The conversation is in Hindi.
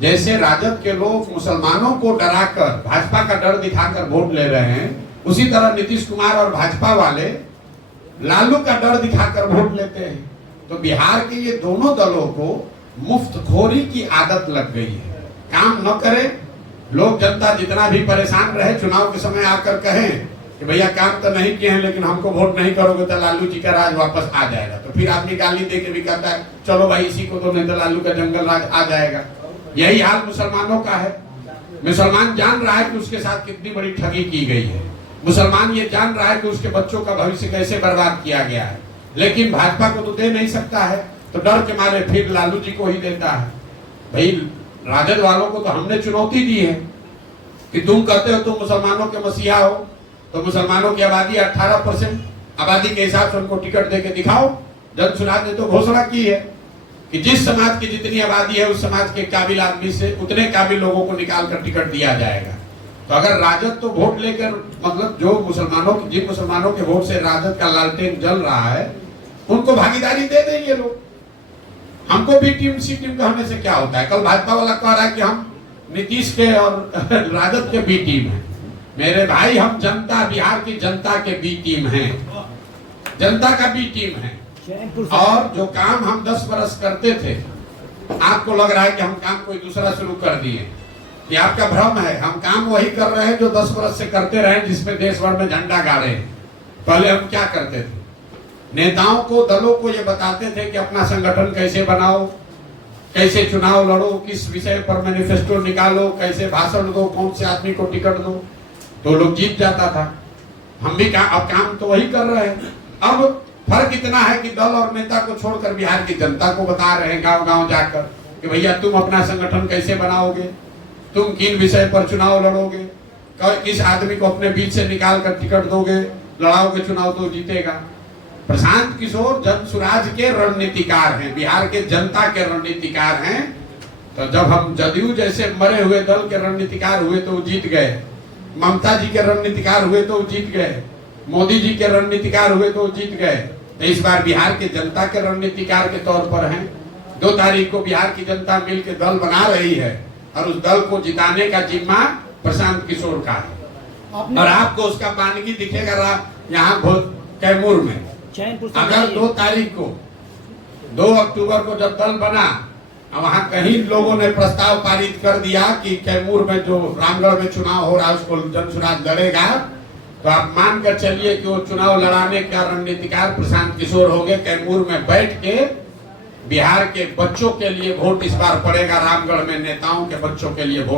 जैसे राजद के लोग मुसलमानों को डराकर, भाजपा का डर दिखाकर वोट ले रहे हैं, उसी तरह नीतीश कुमार और भाजपा वाले लालू का डर दिखाकर वोट लेते हैं। तो बिहार के ये दोनों दलों को मुफ्तखोरी की आदत लग गई है। काम न करे, लोग जनता जितना भी परेशान रहे, चुनाव के समय आकर कहें कि भैया काम तो नहीं किए हैं लेकिन हमको वोट नहीं करोगे तो लालू जी का राज वापस आ जाएगा। तो फिर आदमी गाली दे के भी कहता है चलो भाई इसी को, तो नहीं तो लालू का जंगल राज आ जाएगा। यही हाल मुसलमानों का है। मुसलमान जान रहा है कि उसके साथ कितनी बड़ी ठगी की गई है। मुसलमान ये जान रहा है कि उसके बच्चों का भविष्य कैसे बर्बाद किया गया है, लेकिन भाजपा को तो दे नहीं सकता है, तो डर के मारे फिर लालू जी को ही देता है। भाई राजद वालों को तो हमने चुनौती दी है कि तुम कहते हो तुम मुसलमानों के मसीहा हो, तो मुसलमानों की आबादी 18% आबादी के हिसाब से उनको टिकट दे के दिखाओ। जन सुराज ने तो घोषणा की है कि जिस समाज की जितनी आबादी है उस समाज के काबिल आदमी से उतने काबिल लोगों को निकाल कर टिकट दिया जाएगा। तो अगर राजद तो वोट लेकर, मतलब जो जिन मुसलमानों के वोट से राजद का लालटेन जल रहा है, उनको भागीदारी दे देंगे लोग। हमको बी टीम सी टीम कहने से क्या होता है। कल भाजपा वाला कह रहा है कि हम नीतीश के और राजद के बी टीम है। मेरे भाई, हम जनता, बिहार की जनता के बी टीम हैं, जनता का बी टीम है। और जो काम हम 10 बरस करते थे, आपको लग रहा है कि हम काम कोई दूसरा शुरू कर दिए, ये आपका भ्रम है। हम काम वही कर रहे हैं जो 10 बरस से करते रहे, जिसमें देश भर में झंडा गाड़े। पहले हम क्या करते थे, नेताओं को, दलों को ये बताते थे कि अपना संगठन कैसे बनाओ, कैसे चुनाव लड़ो, किस विषय पर मैनिफेस्टो निकालो, कैसे भाषण दो, कौन से आदमी को टिकट दो, तो लोग जीत जाता था। हम भी अब काम तो वही कर रहे हैं। अब फर्क इतना है कि दल और नेता को छोड़कर बिहार की जनता को बता रहे हैं गांव गांव जाकर कि भैया तुम अपना संगठन कैसे बनाओगे, तुम किन विषय पर चुनाव लड़ोगे, किस आदमी को अपने बीच से निकाल कर टिकट दोगे, लड़ाओगे चुनाव तो जीतेगा। प्रशांत किशोर जन सुराज के रणनीतिकार हैं, बिहार के जनता के रणनीतिकार हैं। तो जब हम जदयू जैसे मरे हुए दल के रणनीतिकार हुए तो जीत गए, ममता जी के रणनीतिकार हुए तो जीत गए, मोदी जी के रणनीतिकार हुए तो जीत गए। तो इस बार बिहार के जनता के रणनीतिकार के तौर पर हैं। 2 तारीख को बिहार की जनता मिलकर दल बना रही है और उस दल को जिताने का जिम्मा प्रशांत किशोर का है। और आपको उसका बानगी दिखेगा यहाँ कैमूर में। अगर 2 तारीख को, 2 अक्टूबर को जब दल बना, वहाँ कहीं लोगों ने प्रस्ताव पारित कर दिया कि कैमूर में जो रामगढ़ में चुनाव हो रहा है उसको जन सुराज लड़ेगा, तो आप मान कर चलिए कि वो चुनाव लड़ाने का रणनीतिकार प्रशांत किशोर होंगे। कैमूर में बैठ के बिहार के बच्चों के लिए वोट इस बार पड़ेगा, रामगढ़ में नेताओं के बच्चों के लिए वोट